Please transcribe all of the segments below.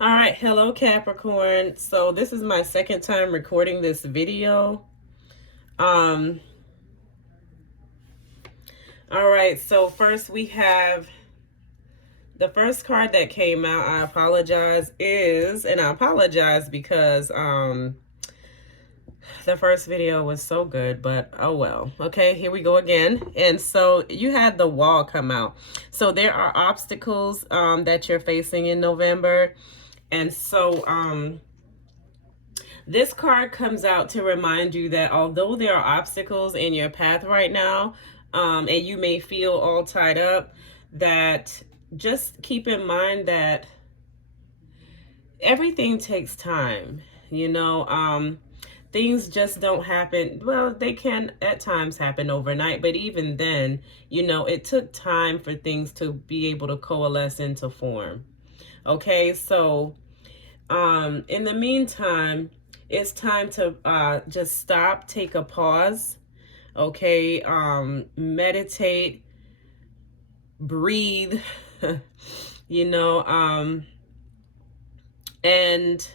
All right, hello Capricorn. So this is my second time recording this video. Um all right, so first we have the first card that came out. I apologize because the first video was so good, but oh well. Okay, here we go again. And so you had the wall come out. So there are obstacles that you're facing in November. And so this card comes out to remind you that although there are obstacles in your path right now, and you may feel all tied up, that just keep in mind that everything takes time. Things just don't happen. Well, they can at times happen overnight, but even then, it took time for things to be able to coalesce into form. Okay, so in the meantime, it's time to just stop, take a pause, okay? Meditate, breathe, and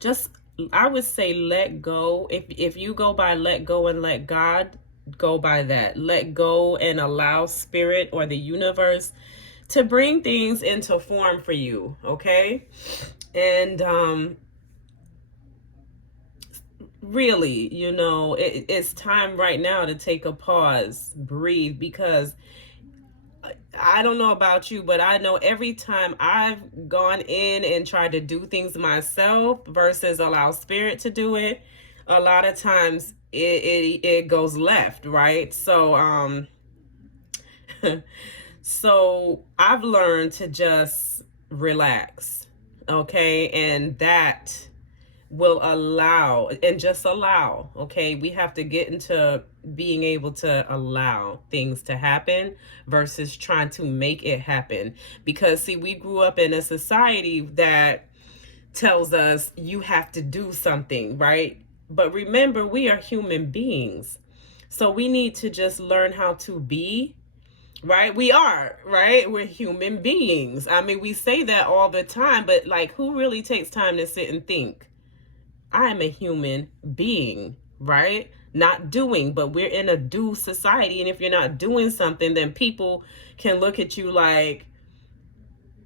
just, I would say, let go. If you go by let go and let God, go by that. Let go and allow spirit or the universe to bring things into form for you, okay? And really, it's time right now to take a pause, breathe, because I don't know about you, but I know every time I've gone in and tried to do things myself versus allow spirit to do it, a lot of times it goes left, right? So so I've learned to just relax, okay? And that will allow, and just allow, okay? We have to get into being able to allow things to happen versus trying to make it happen. Because see, we grew up in a society that tells us you have to do something, right? But remember, we are human beings. So we need to just learn how to be, right? We are, right? We're human beings. I mean, we say that all the time, but like, who really takes time to sit and think? I am a human being, right? Not doing, but we're in a do society. And if you're not doing something, then people can look at you like,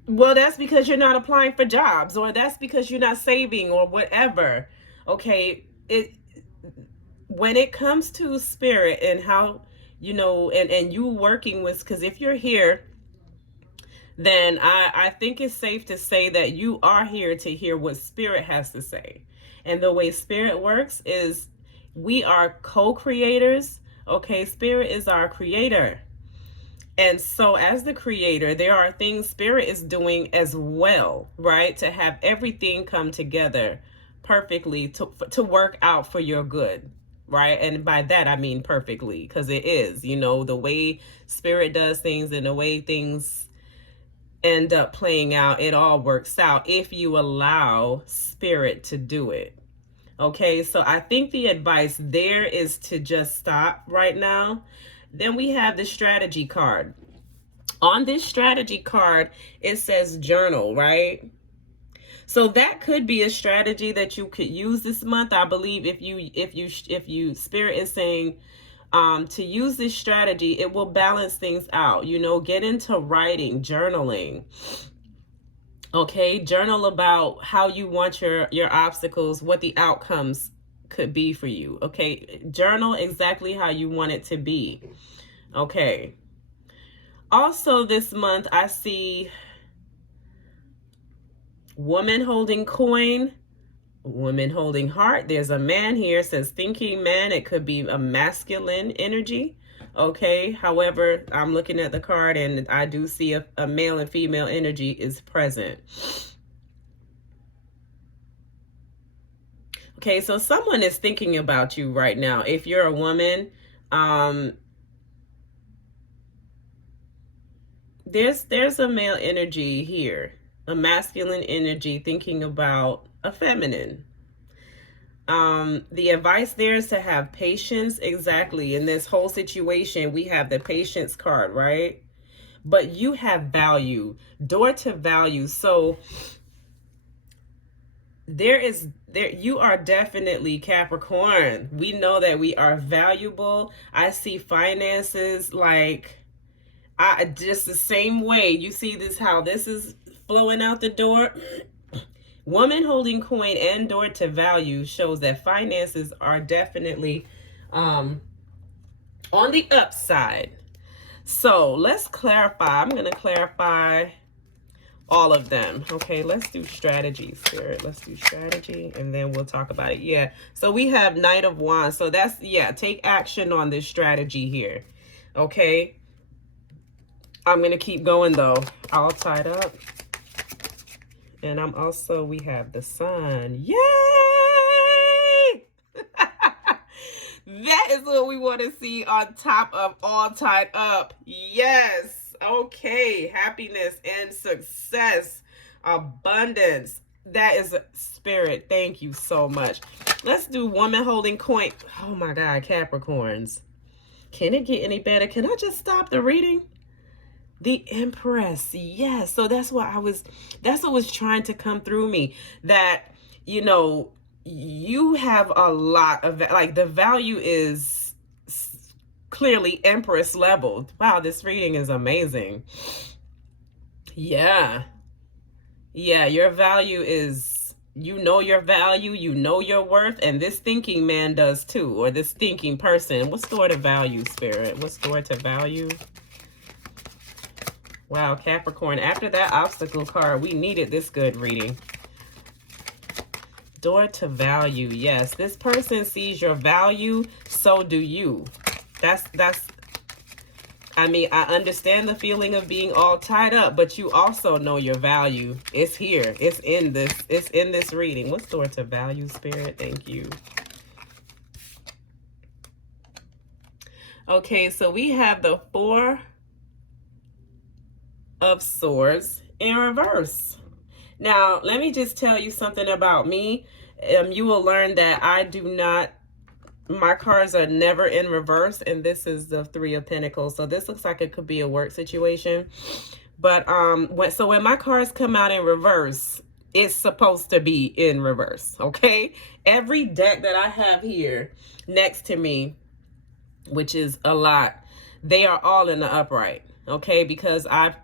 well, that's because you're not applying for jobs, or that's because you're not saving, or whatever. Okay. When it comes to spirit and how, and you working with, because if you're here, then I think it's safe to say that you are here to hear what spirit has to say. And the way spirit works is we are co-creators. Okay, spirit is our creator. And so as the creator, there are things spirit is doing as well, right? To have everything come together perfectly to work out for your good, right? And by that, I mean perfectly, because it is, the way spirit does things and the way things end up playing out, it all works out if you allow spirit to do it. Okay, so I think the advice there is to just stop right now. Then we have the strategy card. On this strategy card, it says journal, right? So that could be a strategy that you could use this month. I believe if you spirit is saying to use this strategy, it will balance things out. Get into writing, journaling. Okay, journal about how you want your obstacles, what the outcomes could be for you. Okay, journal exactly how you want it to be. Okay. Also this month, I see woman holding coin, woman holding heart. There's a man here, says thinking man. It could be a masculine energy. Okay, however, I'm looking at the card and I do see a male and female energy is present. Okay, so someone is thinking about you right now. If you're a woman, there's a male energy here, a masculine energy thinking about a feminine. The advice there is to have patience. Exactly. In this whole situation, we have the patience card, right? But you have value, door to value. So you are definitely Capricorn. We know that we are valuable. I see finances like I just the same way. You see this, how this is flowing out the door. Woman holding coin and door to value shows that finances are definitely on the upside. So let's clarify. I'm going to clarify all of them. Okay, let's do strategy, Spirit. Let's do strategy, and then we'll talk about it. Yeah, so we have Knight of Wands. So that's, yeah, take action on this strategy here. Okay, I'm going to keep going, though. All tied up. And I'm also, we have the Sun. Yay! That is what we want to see on top of all tied up. Yes. Okay. Happiness and success. Abundance. That is Spirit. Thank you so much. Let's do woman holding coin. Oh my God, Capricorns. Can it get any better? Can I just stop the reading? The Empress. Yes. So that's what was trying to come through me. That, you know, you have a lot of, like, the value is clearly Empress level. Wow, this reading is amazing. Yeah. Yeah, your value is, you know your value, you know your worth, and this thinking man does too, or this thinking person. What's door to value, Spirit? What's door to value? Wow, Capricorn, after that obstacle card, we needed this good reading. Door to value. Yes, this person sees your value, so do you. That's I mean, I understand the feeling of being all tied up, but you also know your value. It's here. It's in this reading. What's door to value, Spirit? Thank you. Okay, so we have the Four of Swords in reverse. Now, let me just tell you something about me. You will learn that I do not, my cards are never in reverse, and this is the Three of Pentacles. So this looks like it could be a work situation. But when my cards come out in reverse, it's supposed to be in reverse, okay? Every deck that I have here next to me, which is a lot, they are all in the upright, okay? Because I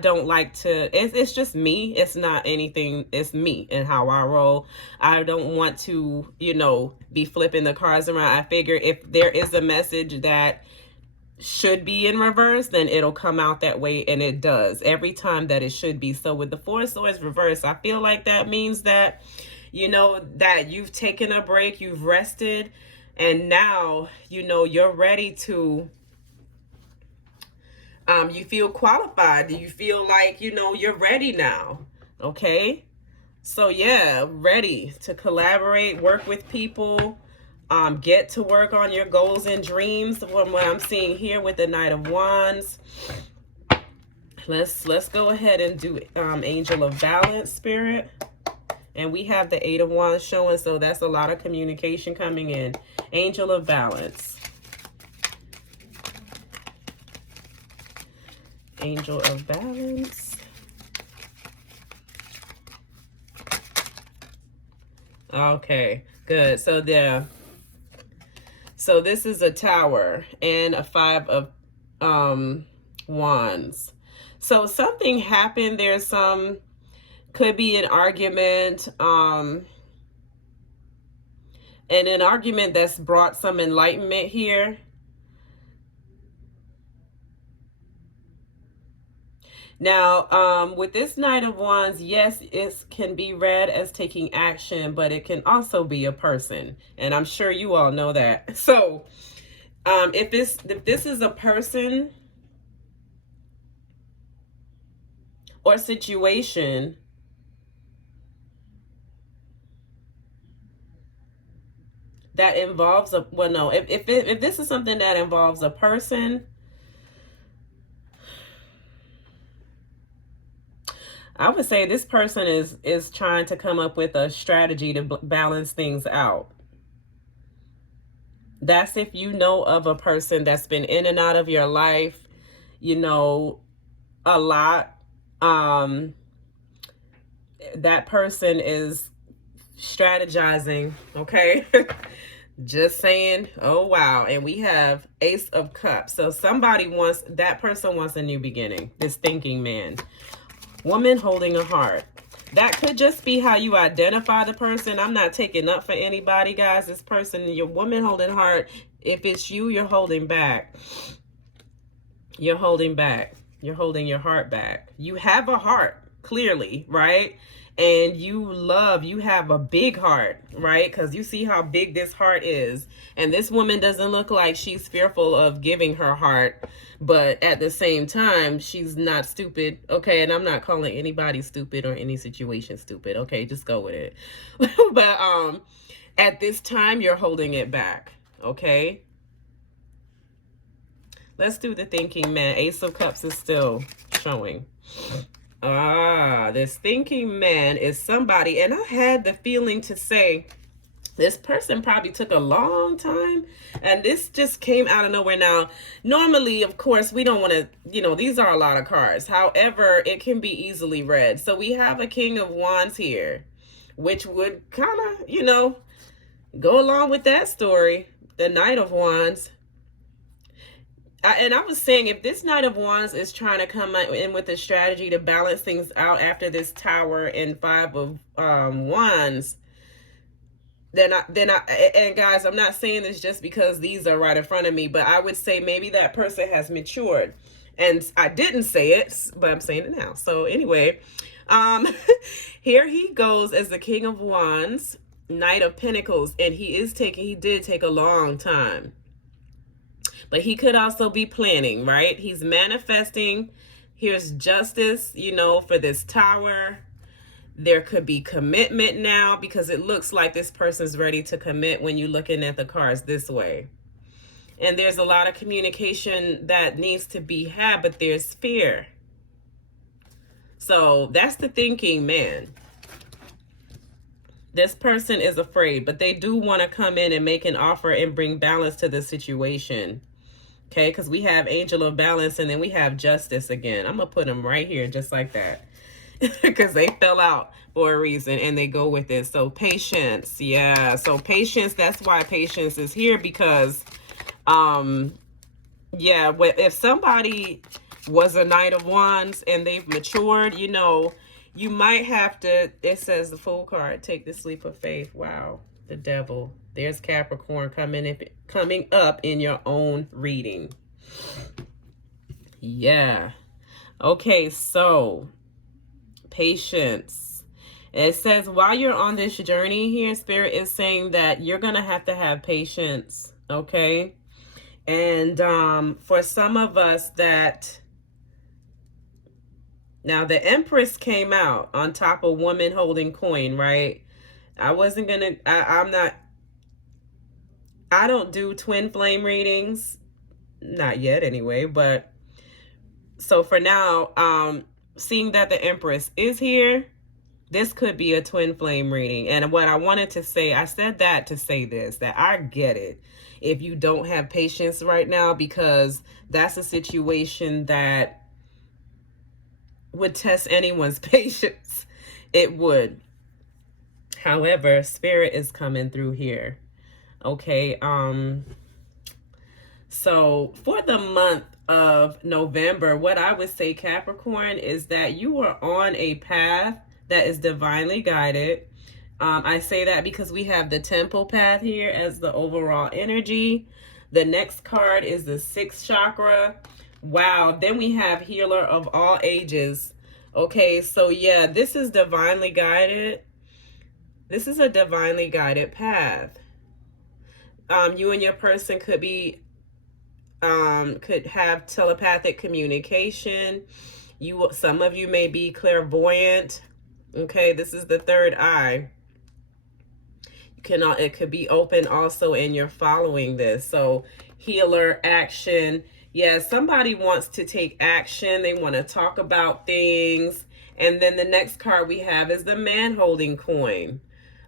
don't like to, it's just me. It's not anything. It's me and how I roll. I don't want to, you know, be flipping the cards around. I figure if there is a message that should be in reverse, then it'll come out that way, and it does every time that it should be. So with the Four of Swords reverse, I feel like that means that, you know, that you've taken a break, you've rested, and now, you know, you're ready to, you feel qualified. You feel like, you know, you're ready now. Okay. So yeah, ready to collaborate, work with people, get to work on your goals and dreams. From what I'm seeing here with the Knight of Wands. Let's go ahead and do Angel of Balance, Spirit. And we have the Eight of Wands showing, so that's a lot of communication coming in. Angel of Balance. Angel of Balance. Okay, good. So this is a Tower and a Five of Wands. So something happened. There's could be an argument, and an argument that's brought some enlightenment here. Now, with this Knight of Wands, yes, it can be read as taking action, but it can also be a person. And I'm sure you all know that. So, if this is a person or situation, that involves a, well, no, if this is something that involves a person, I would say this person is trying to come up with a strategy to balance things out. That's if you know of a person that's been in and out of your life, you know, a lot. That person is strategizing, okay? Just saying. Oh, wow. And we have Ace of Cups. So that person wants a new beginning. This thinking man. Woman holding a heart. That could just be how you identify the person. I'm not taking up for anybody, guys. This person, your woman holding heart. If it's you, you're holding back. You're holding back. You're holding your heart back. You have a heart, clearly, right? And you have a big heart, right? Because you see how big this heart is. And this woman doesn't look like she's fearful of giving her heart. But at the same time, she's not stupid. Okay, and I'm not calling anybody stupid or any situation stupid. Okay, just go with it. But at this time, you're holding it back. Okay? Let's do the thinking man. Ace of Cups is still showing. This thinking man is somebody, and I had the feeling to say this person probably took a long time, and this just came out of nowhere. Now, normally, of course, we don't want to, these are a lot of cards. However, it can be easily read. So we have a King of Wands here, which would kind of, go along with that story. The Knight of Wands. And I was saying, if this Knight of Wands is trying to come in with a strategy to balance things out after this Tower and Five of Wands, and guys, I'm not saying this just because these are right in front of me, but I would say maybe that person has matured. And I didn't say it, but I'm saying it now. So anyway, here he goes as the King of Wands, Knight of Pinnacles, and he did take a long time. But he could also be planning, right? He's manifesting. Here's justice, for this Tower. There could be commitment now because it looks like this person's ready to commit when you're looking at the cards this way. And there's a lot of communication that needs to be had, but there's fear. So that's the thinking man. This person is afraid, but they do want to come in and make an offer and bring balance to the situation. Okay, because we have Angel of Balance and then we have Justice again. I'm going to put them right here just like that. Because they fell out for a reason and they go with it. So patience. Yeah, so patience. That's why patience is here because, if somebody was a Knight of Wands and they've matured, you might have to, it says the Fool card, take the leap of faith. Wow, the Devil. There's Capricorn coming up in your own reading. Yeah. Okay, so patience. It says while you're on this journey here, Spirit is saying that you're going to have patience, okay? And for some of us that... Now, the Empress came out on top of woman holding coin, right? I wasn't going to... I don't do twin flame readings. Not yet anyway, but... So for now, seeing that the Empress is here, this could be a twin flame reading. And what I wanted to say, I said that to say this, that I get it if you don't have patience right now, because that's a situation that would test anyone's patience. It would. However, Spirit is coming through here. Okay. So for the month of November, what I would say, Capricorn, is that you are on a path that is divinely guided. I say that because we have the Temple path here as the overall energy. The next card is the 6th chakra. Wow. Then we have Healer of all ages. Okay. So yeah, this is divinely guided. This is a divinely guided path. You and your person could be, could have telepathic communication. Some of you may be clairvoyant. Okay, this is the third eye. It could be open also, and you're following this. So healer, action. Yeah, somebody wants to take action. They want to talk about things. And then the next card we have is the man holding coin.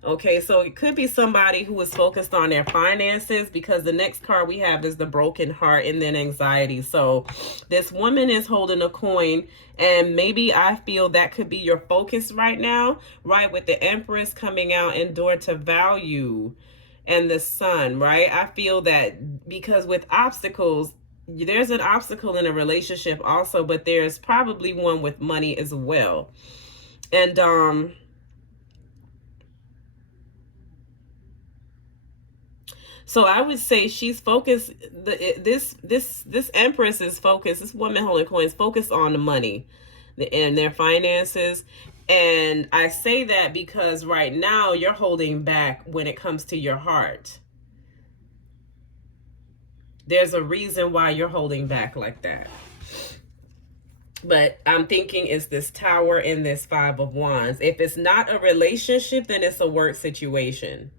Okay, so it could be somebody who is focused on their finances, because the next card we have is the broken heart and then anxiety. So this woman is holding a coin, and maybe I feel that could be your focus right now, right? With the Empress coming out, endure to value, and the Sun, right? I feel that because with obstacles, there's an obstacle in a relationship also, but there's probably one with money as well. And so I would say she's focused. This Empress is focused. This woman holding coins focused on the money, and their finances. And I say that because right now you're holding back when it comes to your heart. There's a reason why you're holding back like that. But I'm thinking it's this Tower and this Five of Wands. If it's not a relationship, then it's a work situation.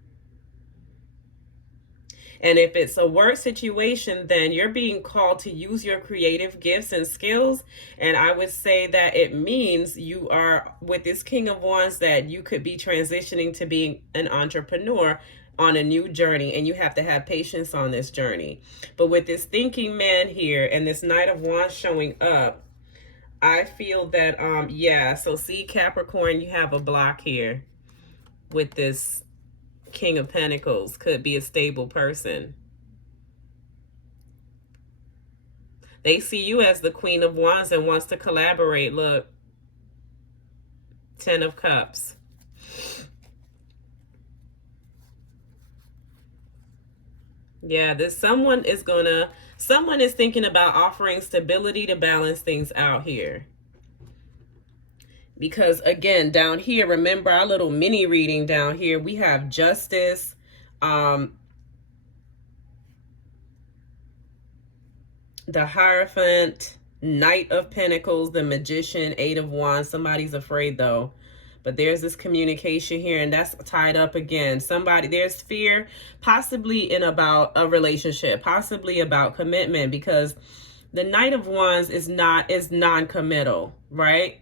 And if it's a work situation, then you're being called to use your creative gifts and skills. And I would say that it means you are, with this King of Wands, that you could be transitioning to being an entrepreneur on a new journey, and you have to have patience on this journey. But with this thinking man here and this Knight of Wands showing up, I feel that, yeah, so see, Capricorn, you have a block here with this King of Pentacles. Could be a stable person. They see you as the Queen of Wands and wants to collaborate. Look, Ten of Cups. Yeah, someone is thinking about offering stability to balance things out here. Because again, down here, remember our little mini reading down here, we have Justice, the Hierophant, Knight of Pentacles, the Magician, Eight of Wands. Somebody's afraid though. But there's this communication here, and that's tied up again. There's fear, possibly in about a relationship, possibly about commitment, because the Knight of Wands is non-committal, right?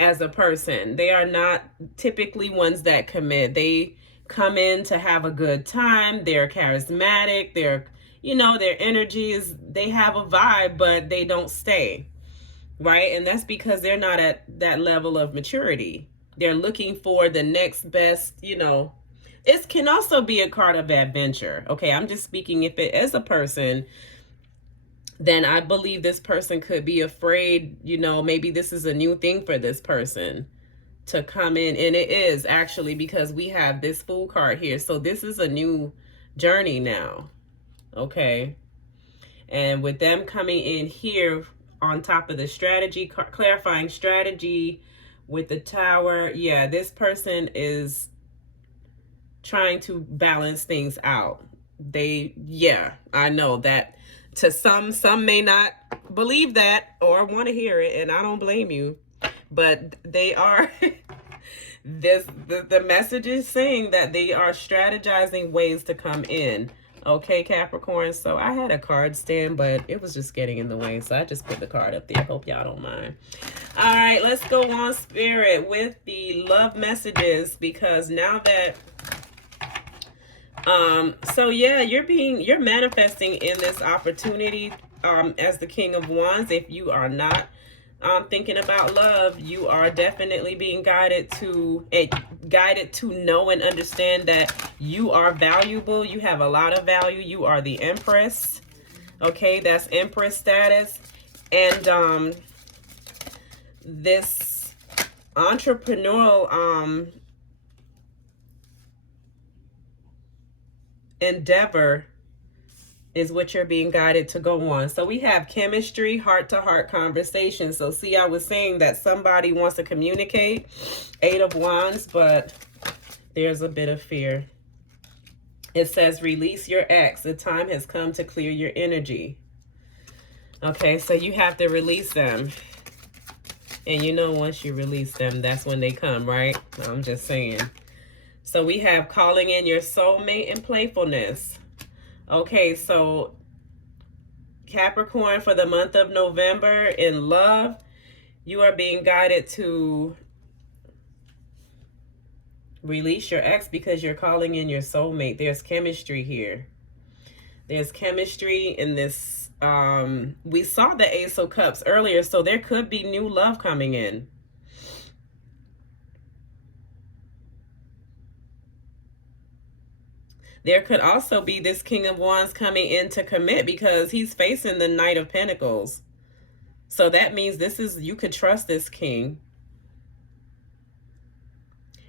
As a person, they are not typically ones that commit. They come in to have a good time. They're charismatic. Their energy is, they have a vibe, but they don't stay, right? And that's because they're not at that level of maturity. They're looking for the next best, It can also be a card of adventure. Okay, I'm just speaking if it is a person, then I believe this person could be afraid, maybe this is a new thing for this person to come in. And it is actually, because we have this Fool card here. So this is a new journey now. Okay. And with them coming in here on top of the strategy, clarifying strategy with the Tower. Yeah, this person is trying to balance things out. I know that to some may not believe that or want to hear it, and I don't blame you, but they are the message is saying that they are strategizing ways to come in. Okay, Capricorn. So I had a card stand, but it was just getting in the way, so I just put the card up there. Hope y'all don't mind. All right, let's go on, Spirit, with the love messages, because now that so yeah, you're manifesting in this opportunity as the King of Wands. If you are not thinking about love, you are definitely being guided to know and understand that you are valuable. You have a lot of value. You are the Empress. Okay, that's Empress status. And this entrepreneurial endeavor is what you're being guided to go on. So we have chemistry, heart-to-heart conversation. So see, I was saying that somebody wants to communicate, Eight of Wands, but there's a bit of fear. It says, release your ex. The time has come to clear your energy. Okay, so you have to release them. And once you release them, that's when they come, right? I'm just saying. So we have calling in your soulmate and playfulness. Okay, so Capricorn, for the month of November in love, you are being guided to Release your ex because you're calling in your soulmate. There's chemistry here. There's chemistry in this. We saw the Ace of Cups earlier, so there could be new love coming in. There could also be this King of Wands coming in to commit because he's facing the Knight of Pentacles. So that means this is, you could trust this king.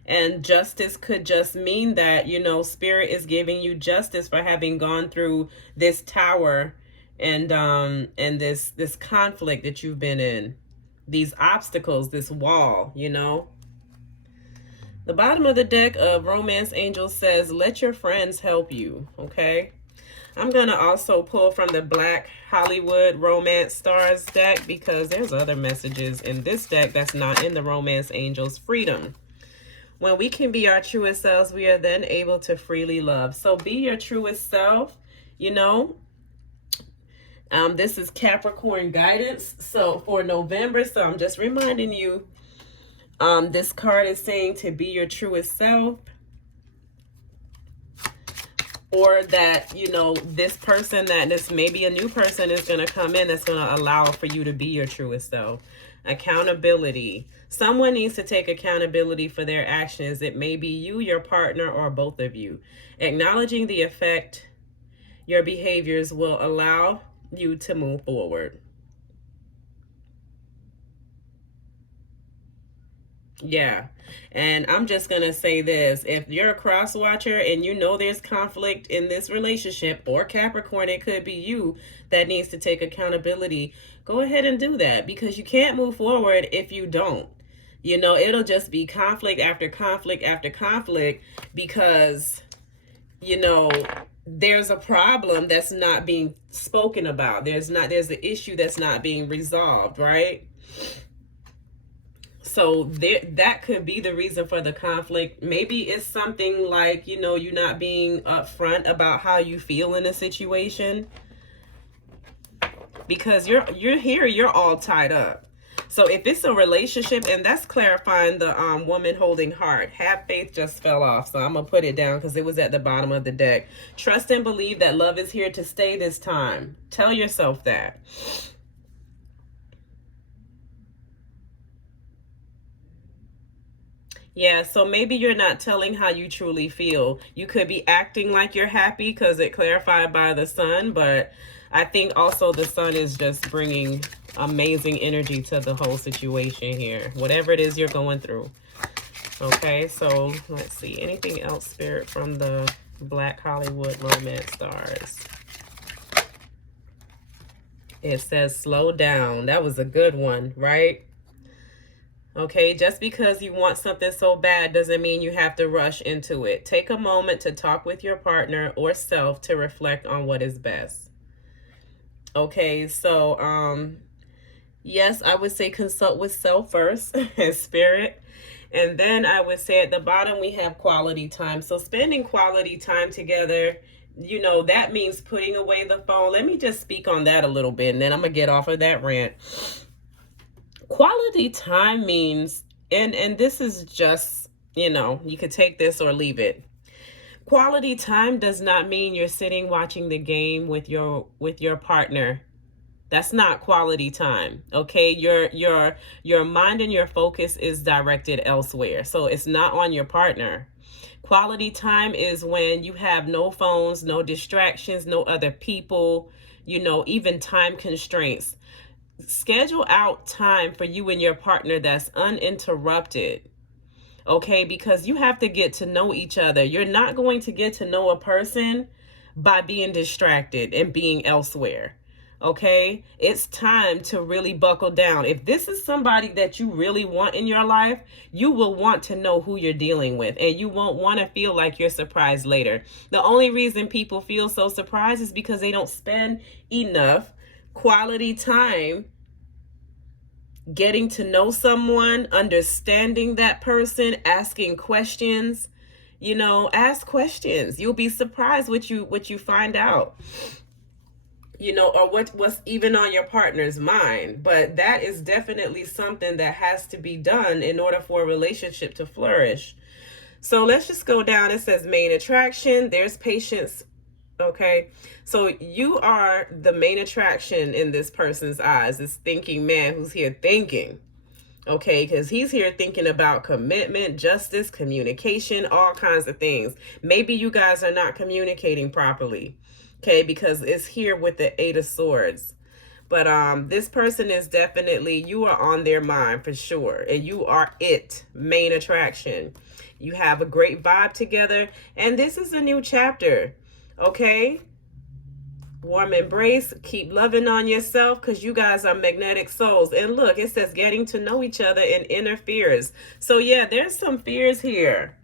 And justice could just mean that, you know, spirit is giving you justice for having gone through this tower and this conflict that you've been in. These obstacles, this wall, you know. The bottom of the deck of Romance Angels says, let your friends help you, okay? I'm going to also pull from the Black Hollywood Romance Stars deck because there's other messages in this deck that's not in the Romance Angels. Freedom. When we can be our truest selves, we are then able to freely love. So be your truest self, you know. This is Capricorn Guidance. So for November, so I'm just reminding you, this card is saying to be your truest self. Or that, you know, this person, that this maybe a new person is going to come in that's going to allow for you to be your truest self. Accountability. Someone needs to take accountability for their actions. It may be you, your partner, or both of you. Acknowledging the effect your behaviors will allow you to move forward. Yeah. And I'm just going to say this. If you're a cross watcher and you know there's conflict in this relationship, or Capricorn, it could be you that needs to take accountability. Go ahead and do that, because you can't move forward if you don't. You know, it'll just be conflict after conflict after conflict because, you know, there's a problem that's not being spoken about. There's an issue that's not being resolved, right? So that could be the reason for the conflict. Maybe it's something like, you know, you're not being upfront about how you feel in a situation, because you're here, you're all tied up. So if it's a relationship, and that's clarifying the woman holding heart. Have faith just fell off, so I'm gonna put it down because it was at the bottom of the deck. Trust and believe that love is here to stay this time. Tell yourself that. Yeah, so maybe you're not telling how you truly feel. You could be acting like you're happy because it clarified by the sun, but I think also the sun is just bringing amazing energy to the whole situation here, whatever it is you're going through. Okay, so let's see. Anything else, Spirit, from the Black Hollywood Romance Stars? It says slow down. That was a good one, right? Okay, just because you want something so bad doesn't mean you have to rush into it. Take a moment to talk with your partner or self to reflect on what is best. Okay, so yes, I would say consult with self first and spirit. And then I would say at the bottom we have quality time. So spending quality time together, you know, that means putting away the phone. Let me just speak on that a little bit, and then I'm gonna get off of that rant. Quality time means, and this is just, you know, you could take this or leave it. Quality time does not mean you're sitting watching the game with your partner. That's not quality time. Okay, your mind and your focus is directed elsewhere, so it's not on your partner. Quality time is when you have no phones, no distractions, no other people, you know, even time constraints. Schedule out time for you and your partner that's uninterrupted. Okay, because you have to get to know each other. You're not going to get to know a person by being distracted and being elsewhere. Okay, it's time to really buckle down. If this is somebody that you really want in your life, you will want to know who you're dealing with, and you won't want to feel like you're surprised later. The only reason people feel so surprised is because they don't spend enough quality time getting to know someone, understanding that person, asking questions. You know, ask questions. You'll be surprised what you find out, you know, or what's even on your partner's mind. But that is definitely something that has to be done in order for a relationship to flourish. So let's just go down. It says main attraction. There's patience. Okay. So you are the main attraction in this person's eyes, this thinking man who's here thinking. Okay, because he's here thinking about commitment, justice, communication, all kinds of things. Maybe you guys are not communicating properly. Okay, because it's here with the Eight of Swords. But this person is definitely, you are on their mind for sure. And you are it, main attraction. You have a great vibe together. And this is a new chapter. Okay? Warm embrace. Keep loving on yourself because you guys are magnetic souls. And look, it says getting to know each other and inner fears. So yeah, there's some fears here.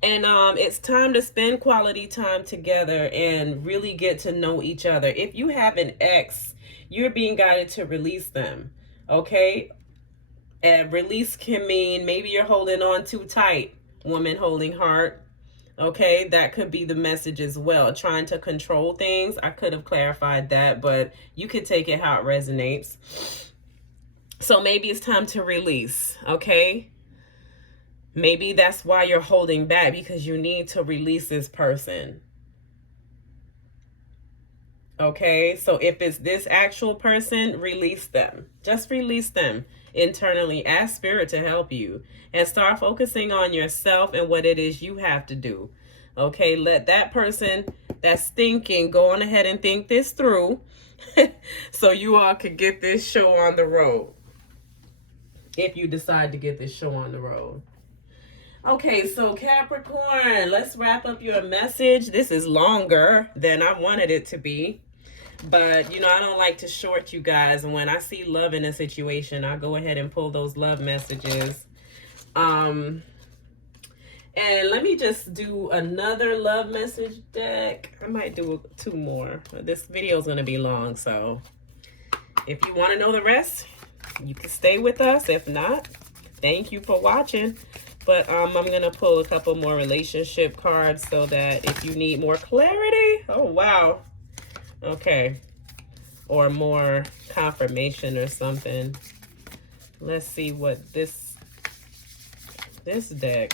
And it's time to spend quality time together and really get to know each other. If you have an ex, you're being guided to release them, okay? And release can mean maybe you're holding on too tight, woman holding heart, okay? That could be the message as well. Trying to control things. I could have clarified that, but you could take it how it resonates. So maybe it's time to release, okay? Maybe that's why you're holding back, because you need to release this person. Okay, so if it's this actual person, release them. Just release them internally. Ask Spirit to help you and start focusing on yourself and what it is you have to do. Okay, let that person that's thinking go on ahead and think this through so you all could get this show on the road. If you decide to get this show on the road. Okay, so Capricorn, let's wrap up your message. This is longer than I wanted it to be. But, you know, I don't like to short you guys. And when I see love in a situation, I'll go ahead and pull those love messages. And let me just do another love message deck. I might do 2 more. This video is going to be long. So if you want to know the rest, you can stay with us. If not, thank you for watching. But I'm going to pull a couple more relationship cards so that if you need more clarity. Oh, wow. Okay. Or more confirmation or something. Let's see what this deck.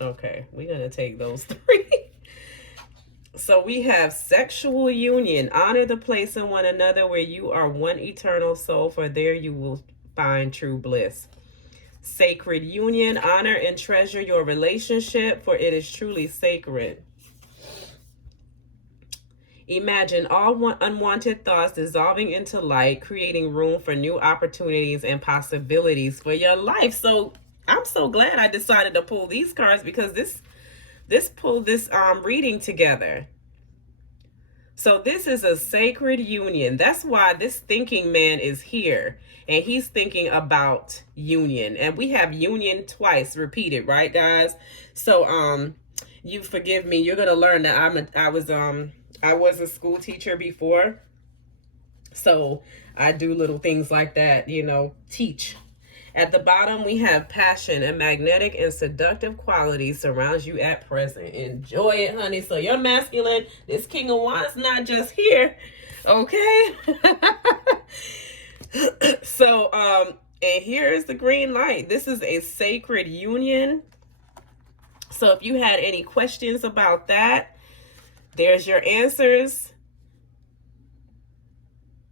Okay. We're going to take those 3. So we have sexual union. Honor the place in one another where you are one eternal soul, for there you will find true bliss. Sacred union. Honor and treasure your relationship, for it is truly sacred. Imagine all unwanted thoughts dissolving into light, creating room for new opportunities and possibilities for your life. So I'm so glad I decided to pull these cards, because this pulled this reading together. So this is a sacred union. That's why this thinking man is here. And he's thinking about union. And we have union twice repeated, right, guys? So you forgive me. You're gonna learn that I was a school teacher before. So I do little things like that, you know, teach. At the bottom, we have passion. A magnetic and seductive quality surrounds you at present. Enjoy it, honey. So your masculine, this King of Wands, not just here, okay? So, and here is the green light. This is a sacred union. So if you had any questions about that, there's your answers.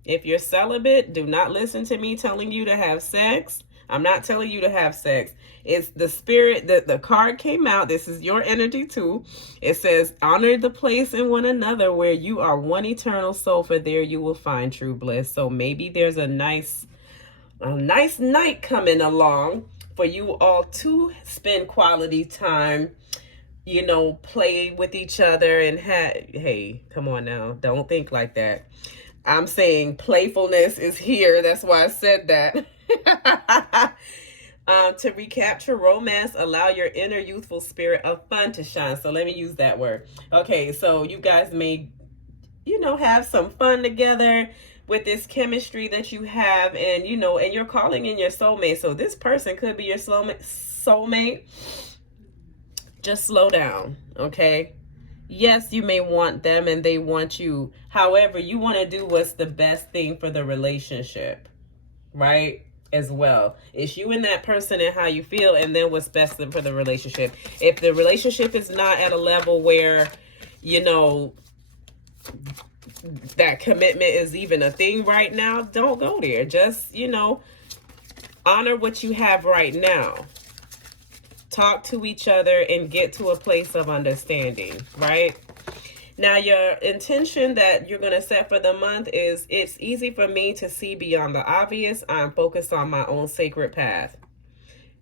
If you're celibate, do not listen to me telling you to have sex. I'm not telling you to have sex. It's the spirit that the card came out. This is your energy too. It says, honor the place in one another where you are one eternal soul, for there you will find true bliss. So maybe there's a nice night coming along for you all to spend quality time, you know, play with each other and hey, come on now. Don't think like that. I'm saying playfulness is here. That's why I said that. To recapture romance, allow your inner youthful spirit of fun to shine. So let me use that word. Okay, so you guys may, you know, have some fun together with this chemistry that you have, and, you know, and you're calling in your soulmate. So this person could be your soulmate. Just slow down, okay? Yes, you may want them and they want you. However, you want to do what's the best thing for the relationship, right? as well. It's you and that person and how you feel, and then what's best for the relationship. If the relationship is not at a level where, you know, that commitment is even a thing right now, don't go there. Just, you know, honor what you have right now. Talk to each other and get to a place of understanding, right? Now, your intention that you're going to set for the month is, it's easy for me to see beyond the obvious. I'm focused on my own sacred path.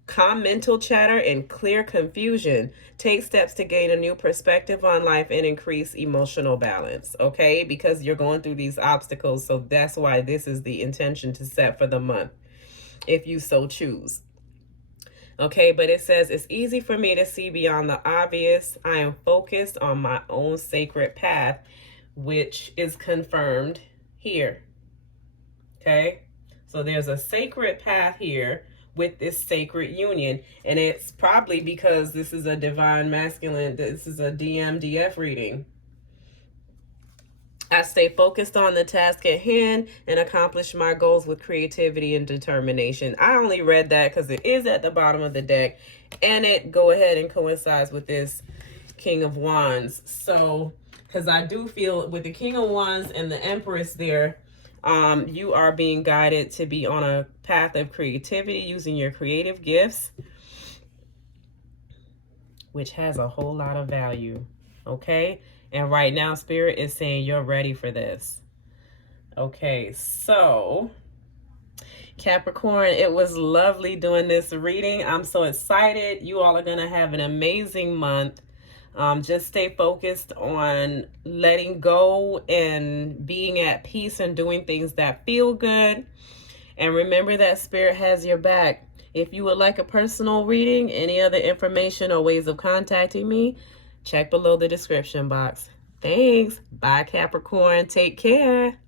Calm mental chatter and clear confusion. Take steps to gain a new perspective on life and increase emotional balance, okay? Because you're going through these obstacles, so that's why this is the intention to set for the month, if you so choose. Okay, but it says, it's easy for me to see beyond the obvious. I am focused on my own sacred path, which is confirmed here. Okay, so there's a sacred path here with this sacred union, and it's probably because this is a divine masculine, this is a DMDF reading. I stay focused on the task at hand and accomplish my goals with creativity and determination. I only read that because it is at the bottom of the deck, and it go ahead and coincides with this King of Wands. So, because I do feel with the King of Wands and the Empress there, you are being guided to be on a path of creativity, using your creative gifts, which has a whole lot of value, okay? And right now, Spirit is saying you're ready for this. Okay, so Capricorn, it was lovely doing this reading. I'm so excited. You all are going to have an amazing month. Just stay focused on letting go and being at peace and doing things that feel good. And remember that Spirit has your back. If you would like a personal reading, any other information or ways of contacting me, check below the description box. Thanks. Bye, Capricorn. Take care.